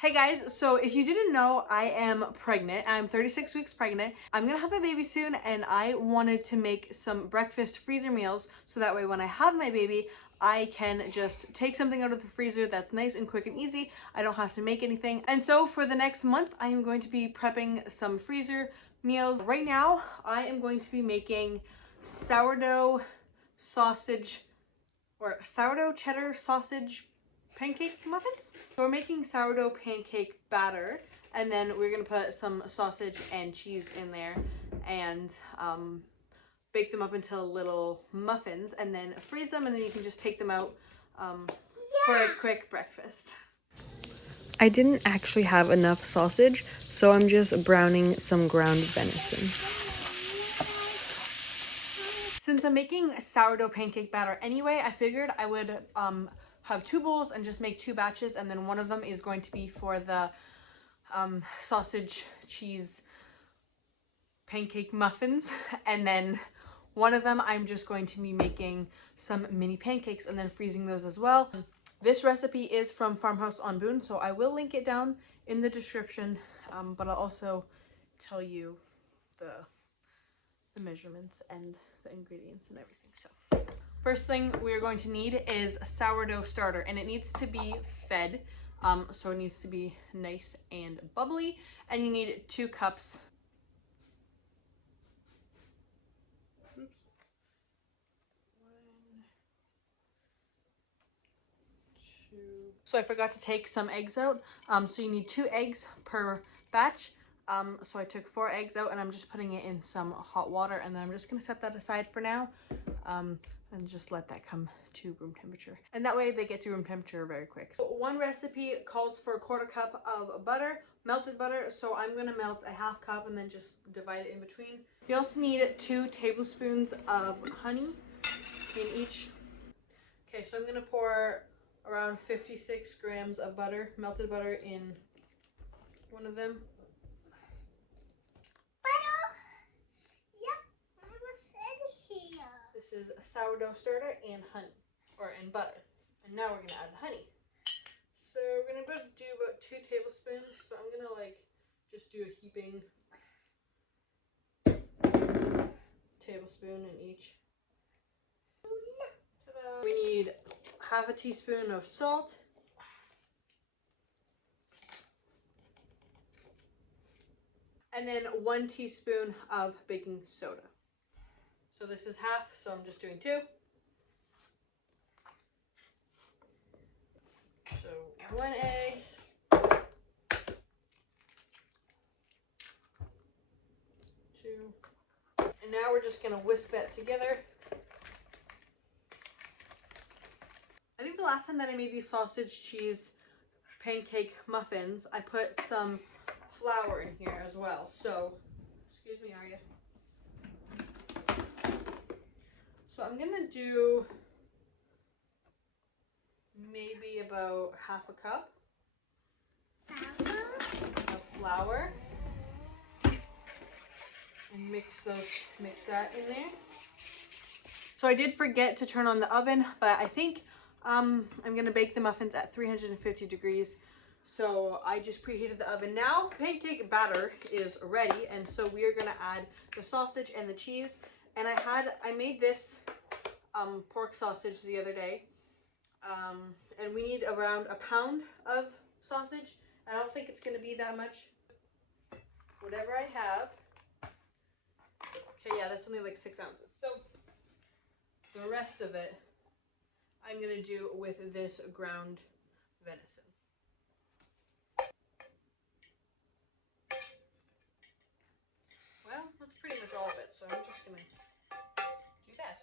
Hey guys, so if you didn't know, I am pregnant. I'm 36 weeks pregnant. I'm gonna have a baby soon and I wanted to make some breakfast freezer meals so that way when I have my baby, I can just take something out of the freezer that's nice and quick and easy. I don't have to make anything. And so for the next month, I am going to be prepping some freezer meals. Right now, I am going to be making sourdough sausage or sourdough cheddar sausage pancake muffins. So we're making sourdough pancake batter, and then we're gonna put some sausage and cheese in there and bake them up into little muffins and then freeze them, and then you can just take them out for a quick breakfast. I didn't actually have enough sausage, so I'm just browning some ground venison. Since I'm making sourdough pancake batter anyway, I figured I would have two bowls and just make two batches, and then one of them is going to be for the sausage cheese pancake muffins, and then one of them I'm just going to be making some mini pancakes and then freezing those as well. This recipe is from Farmhouse on Boone, so I will link it down in the description, but I'll also tell you the measurements and the ingredients and everything. So first thing we're going to need is a sourdough starter, and it needs to be fed, so it needs to be nice and bubbly, and you need 2 cups. So I forgot to take some eggs out. So you need 2 eggs per batch. So I took 4 eggs out and I'm just putting it in some hot water, and then I'm just gonna set that aside for now. And just let that come to room temperature. And that way they get to room temperature very quick. So one recipe calls for a 1/4 cup of butter, melted butter. So I'm gonna melt a 1/2 cup and then just divide it in between. You also need 2 tablespoons of honey in each. Okay, so I'm gonna pour around 56 grams of butter, melted butter, in one of them. This is a sourdough starter and honey, and butter. And now we're gonna add the honey. So we're gonna do about 2 tablespoons. So I'm gonna just do a heaping tablespoon in each. Ta-da. We need 1/2 teaspoon of salt. And then 1 teaspoon of baking soda. So this is 1/2, so I'm just doing 2. So 1 egg. 2. And now we're just gonna whisk that together. I think the last time that I made these sausage cheese pancake muffins, I put some flour in here as well. So, excuse me, Arya. So I'm gonna do maybe about 1/2 cup of flour and mix that in there. So I did forget to turn on the oven, but I think I'm gonna bake the muffins at 350 degrees. So I just preheated the oven. Now pancake batter is ready, and so we are gonna add the sausage and the cheese. And I made this pork sausage the other day, and we need around 1 pound of sausage. I don't think it's gonna be that much. Whatever I have. Okay, yeah, that's only like 6 ounces. So the rest of it I'm gonna do with this ground venison. Well, that's pretty much all of it, so I'm just gonna do that.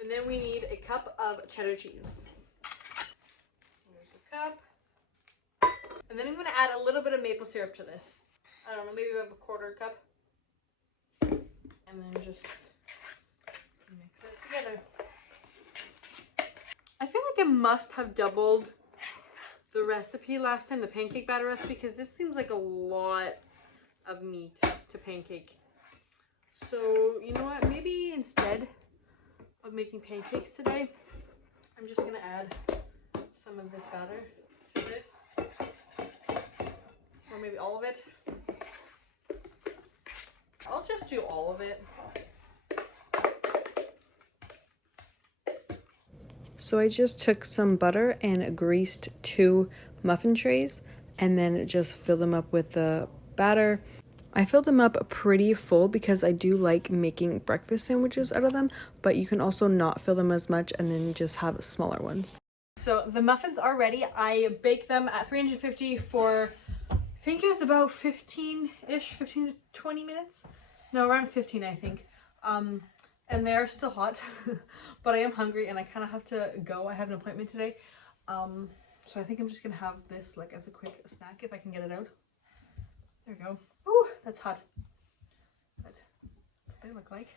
And then we need a cup of cheddar cheese. There's a cup. And then I'm gonna add a little bit of maple syrup to this. I don't know, maybe about 1/4 cup. And then just mix it together. I feel like I must have doubled the recipe last time, the pancake batter recipe, because this seems like a lot of meat to pancake. So you know what, maybe instead of making pancakes today, I'm just gonna add some of this batter to this. it. I'll just do all of it. So I just took some butter and greased 2 muffin trays and then just filled them up with the batter. I filled them up pretty full because I do like making breakfast sandwiches out of them, but you can also not fill them as much and then just have smaller ones. So the muffins are ready. I baked them at 350 for, I think it was about 15-ish, 15 to 20 minutes. No, around 15, I think. And they're still hot, but I am hungry and I kind of have to go. I have an appointment today. So I think I'm just gonna have this like as a quick snack if I can get it out. There we go. Ooh, that's hot. But that's what they look like.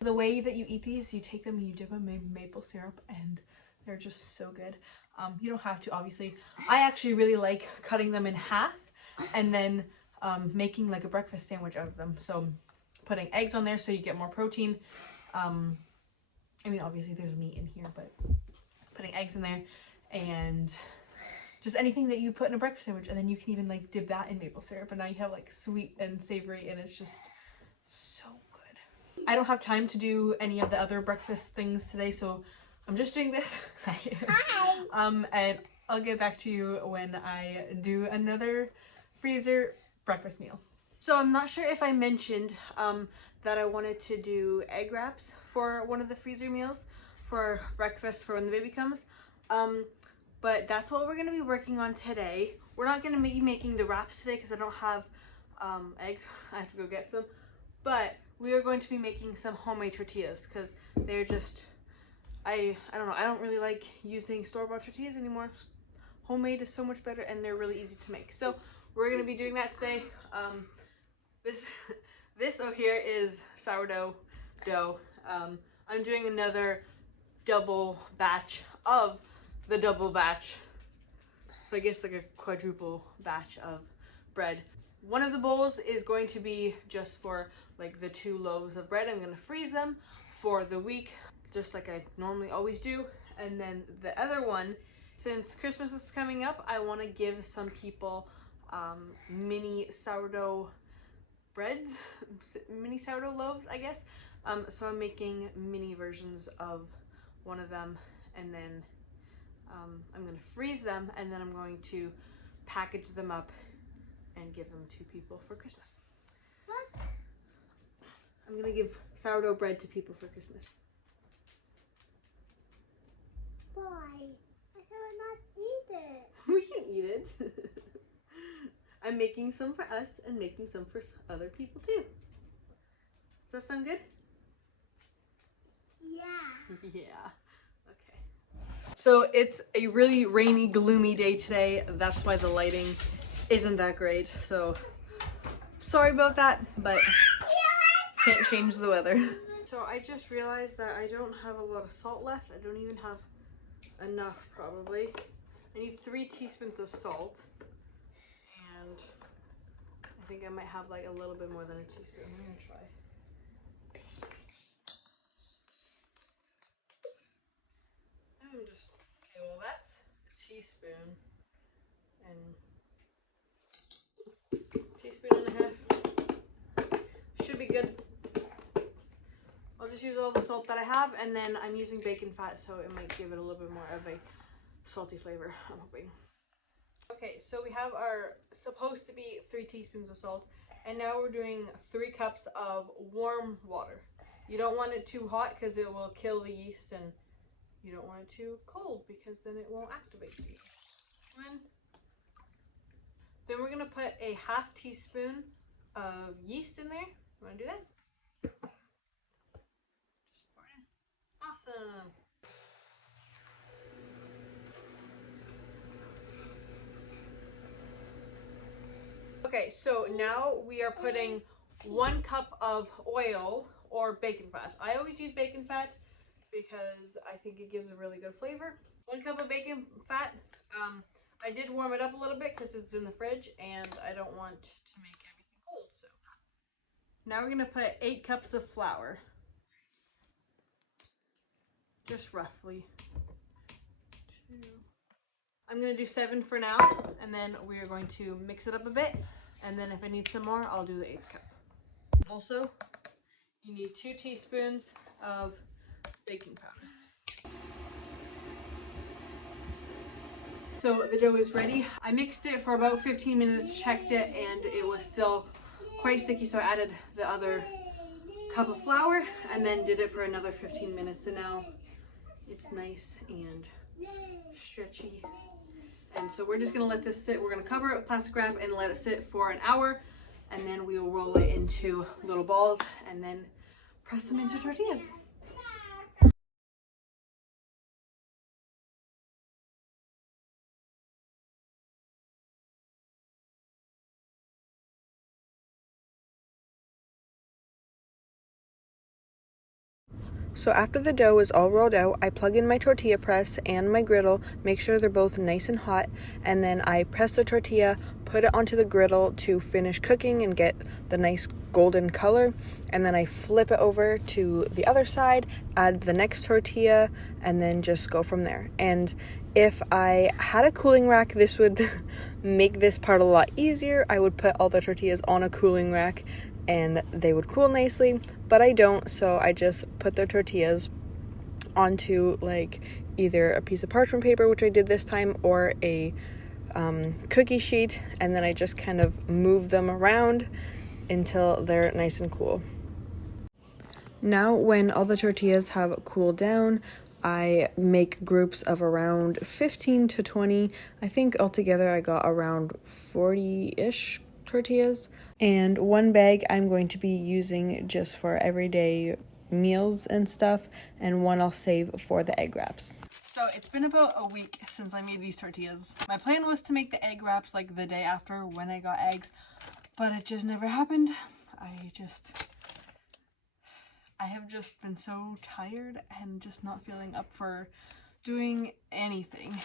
The way that you eat these, you take them and you dip them in maple syrup and they're just so good. You don't have to, obviously. I actually really like cutting them in half and then making like a breakfast sandwich out of them. So putting eggs on there so you get more protein. I mean, obviously there's meat in here, but putting eggs in there and just anything that you put in a breakfast sandwich, and then you can even like dip that in maple syrup, and now you have like sweet and savory, and it's just so good. I don't have time to do any of the other breakfast things today, so I'm just doing this. And I'll get back to you when I do another freezer breakfast meal. So I'm not sure if I mentioned that I wanted to do egg wraps for one of the freezer meals for breakfast for when the baby comes. But that's what we're going to be working on today. We're not going to be making the wraps today because I don't have eggs. I have to go get some. But we are going to be making some homemade tortillas because they're just, I don't know, I don't really like using store-bought tortillas anymore. Homemade is so much better and they're really easy to make. So we're going to be doing that today. This over here is sourdough dough. I'm doing another double batch of the double batch. So I guess like a quadruple batch of bread. One of the bowls is going to be just for like the 2 loaves of bread. I'm going to freeze them for the week, just like I normally always do. And then the other one, since Christmas is coming up, I want to give some people mini sourdough breads, mini sourdough loaves, I guess. So I'm making mini versions of one of them, and then I'm going to freeze them, and then I'm going to package them up and give them to people for Christmas. What? I'm going to give sourdough bread to people for Christmas. Why? I cannot eat it. We can eat it. I'm making some for us and making some for other people too. Does that sound good? Yeah. Yeah. Okay. So it's a really rainy, gloomy day today. That's why the lighting isn't that great. So sorry about that, but can't change the weather. So I just realized that I don't have a lot of salt left. I don't even have enough probably. I need 3 teaspoons of salt. And I think I might have like a little bit more than a teaspoon. I'm gonna try. I'm just, okay, well that's a teaspoon and teaspoon and a half. Should be good. I'll just use all the salt that I have, and then I'm using bacon fat, so it might give it a little bit more of a salty flavor, I'm hoping. Okay, so we have our supposed to be 3 teaspoons of salt, and now we're doing 3 cups of warm water. You don't want it too hot because it will kill the yeast, and you don't want it too cold because then it won't activate the yeast. Then we're gonna put a half teaspoon of yeast in there. You wanna do that? Just pour it in. Awesome. Okay, so now we are putting 1 cup of oil or bacon fat. I always use bacon fat because I think it gives a really good flavor. 1 cup of bacon fat. I did warm it up a little bit because it's in the fridge and I don't want to make everything cold. So now we're gonna put 8 cups of flour. Just roughly. 2. I'm gonna do 7 for now, and then we are going to mix it up a bit, and then if I need some more, I'll do the 1/8 cup. Also, you need 2 teaspoons of baking powder. So the dough is ready. I mixed it for about 15 minutes, checked it, and it was still quite sticky, so I added the other cup of flour and then did it for another 15 minutes, and now it's nice and stretchy. And so we're just gonna let this sit. We're gonna cover it with plastic wrap and let it sit for an hour, and then we will roll it into little balls and then press them into tortillas. So after the dough is all rolled out, I plug in my tortilla press and my griddle, make sure they're both nice and hot, and then I press the tortilla, put it onto the griddle to finish cooking and get the nice golden color, and then I flip it over to the other side, add the next tortilla, and then just go from there. And if I had a cooling rack, this would make this part a lot easier. I would put all the tortillas on a cooling rack and they would cool nicely, but I don't, so I just put the tortillas onto like either a piece of parchment paper, which I did this time, or a cookie sheet, and then I just kind of move them around until they're nice and cool. Now when all the tortillas have cooled down, I make groups of around 15 to 20. I think altogether I got around 40-ish tortillas, and one bag I'm going to be using just for everyday meals and stuff, and one I'll save for the egg wraps. So it's been about a week since I made these tortillas. My plan was to make the egg wraps like the day after when I got eggs, but it just never happened. I have just been so tired and just not feeling up for doing anything.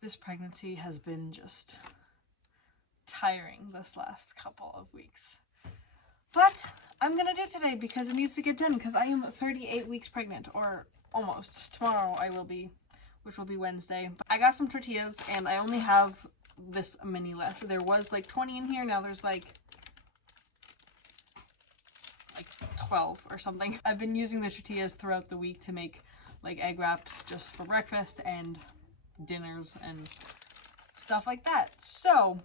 This pregnancy has been just tiring this last couple of weeks. But I'm gonna do it today because it needs to get done, because I am 38 weeks pregnant, or almost. Tomorrow I will be, which will be Wednesday. But I got some tortillas and I only have this many left. There was like 20 in here, now there's like 12 or something. I've been using the tortillas throughout the week to make like egg wraps just for breakfast and dinners and stuff like that. So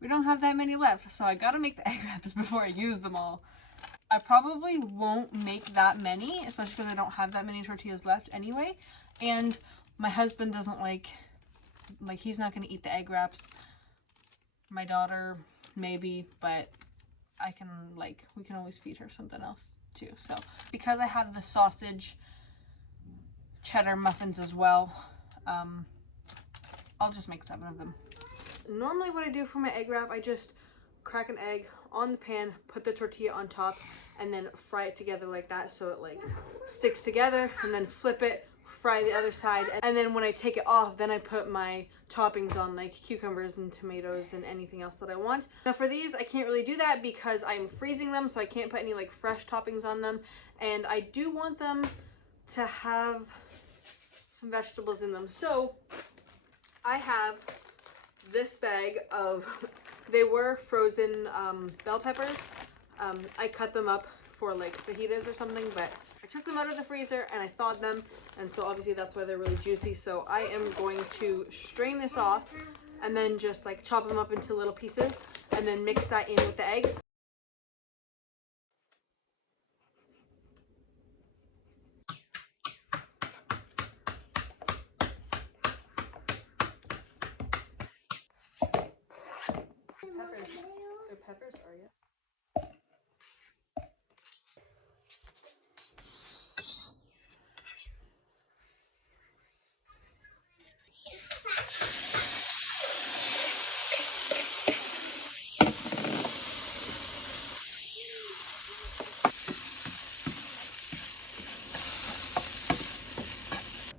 we don't have that many left, so I gotta make the egg wraps before I use them all. I probably won't make that many, especially because I don't have that many tortillas left anyway, and my husband doesn't like he's not gonna eat the egg wraps. My daughter maybe, but I can we can always feed her something else too. So because I have the sausage cheddar muffins as well, I'll just make 7 of them. Normally what I do for my egg wrap, I just crack an egg on the pan, put the tortilla on top, and then fry it together like that so it like sticks together, and then flip it, fry the other side, and then when I take it off, then I put my toppings on, like cucumbers and tomatoes and anything else that I want. Now for these, I can't really do that because I'm freezing them, so I can't put any like fresh toppings on them, and I do want them to have some vegetables in them. So I have this bag of, they were frozen bell peppers. I cut them up for like fajitas or something, but I took them out of the freezer and I thawed them, and so obviously that's why they're really juicy. So I am going to strain this off and then just like chop them up into little pieces and then mix that in with the eggs. They're peppers, are you?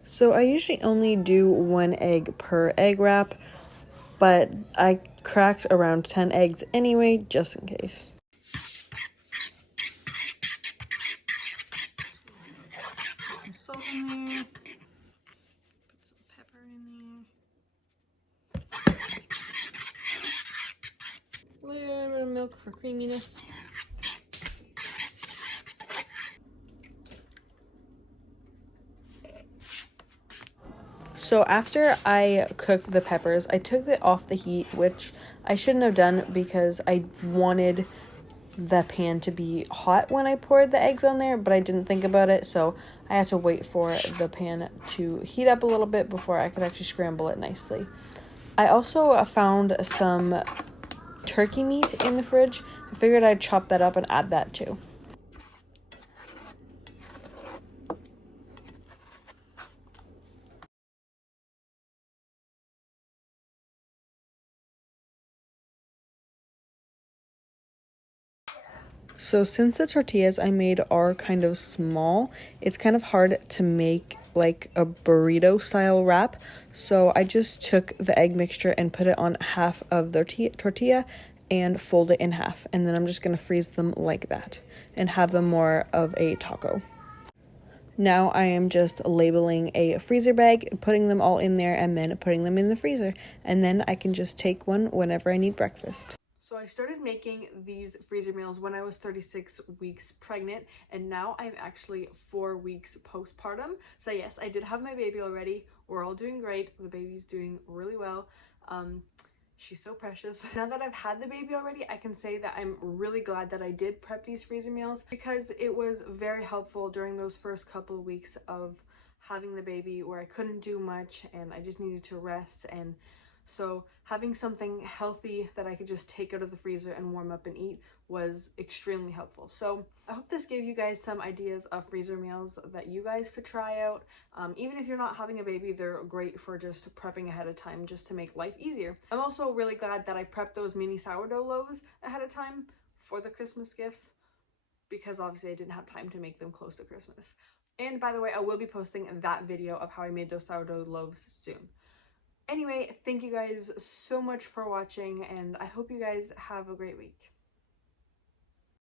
So I usually only do 1 egg per egg wrap, but I cracked around 10 eggs anyway, just in case. Some salt in there. Put some pepper in there. milk for creaminess. So after I cooked the peppers, I took it off the heat, which I shouldn't have done because I wanted the pan to be hot when I poured the eggs on there, but I didn't think about it, so I had to wait for the pan to heat up a little bit before I could actually scramble it nicely. I also found some turkey meat in the fridge. I figured I'd chop that up and add that too. So since the tortillas I made are kind of small, it's kind of hard to make like a burrito style wrap. So I just took the egg mixture and put it on half of the tortilla and fold it in half. And then I'm just going to freeze them like that and have them more of a taco. Now I am just labeling a freezer bag, putting them all in there, and then putting them in the freezer. And then I can just take one whenever I need breakfast. So I started making these freezer meals when I was 36 weeks pregnant, and now I'm actually 4 weeks postpartum. So yes, I did have my baby already. We're all doing great. The baby's doing really well. She's so precious. Now that I've had the baby already, I can say that I'm really glad that I did prep these freezer meals because it was very helpful during those first couple of weeks of having the baby where I couldn't do much and I just needed to rest. And so having something healthy that I could just take out of the freezer and warm up and eat was extremely helpful. So I hope this gave you guys some ideas of freezer meals that you guys could try out. Even if you're not having a baby, they're great for just prepping ahead of time just to make life easier. I'm also really glad that I prepped those mini sourdough loaves ahead of time for the Christmas gifts because obviously I didn't have time to make them close to Christmas. And by the way, I will be posting that video of how I made those sourdough loaves soon. Anyway, thank you guys so much for watching, and I hope you guys have a great week.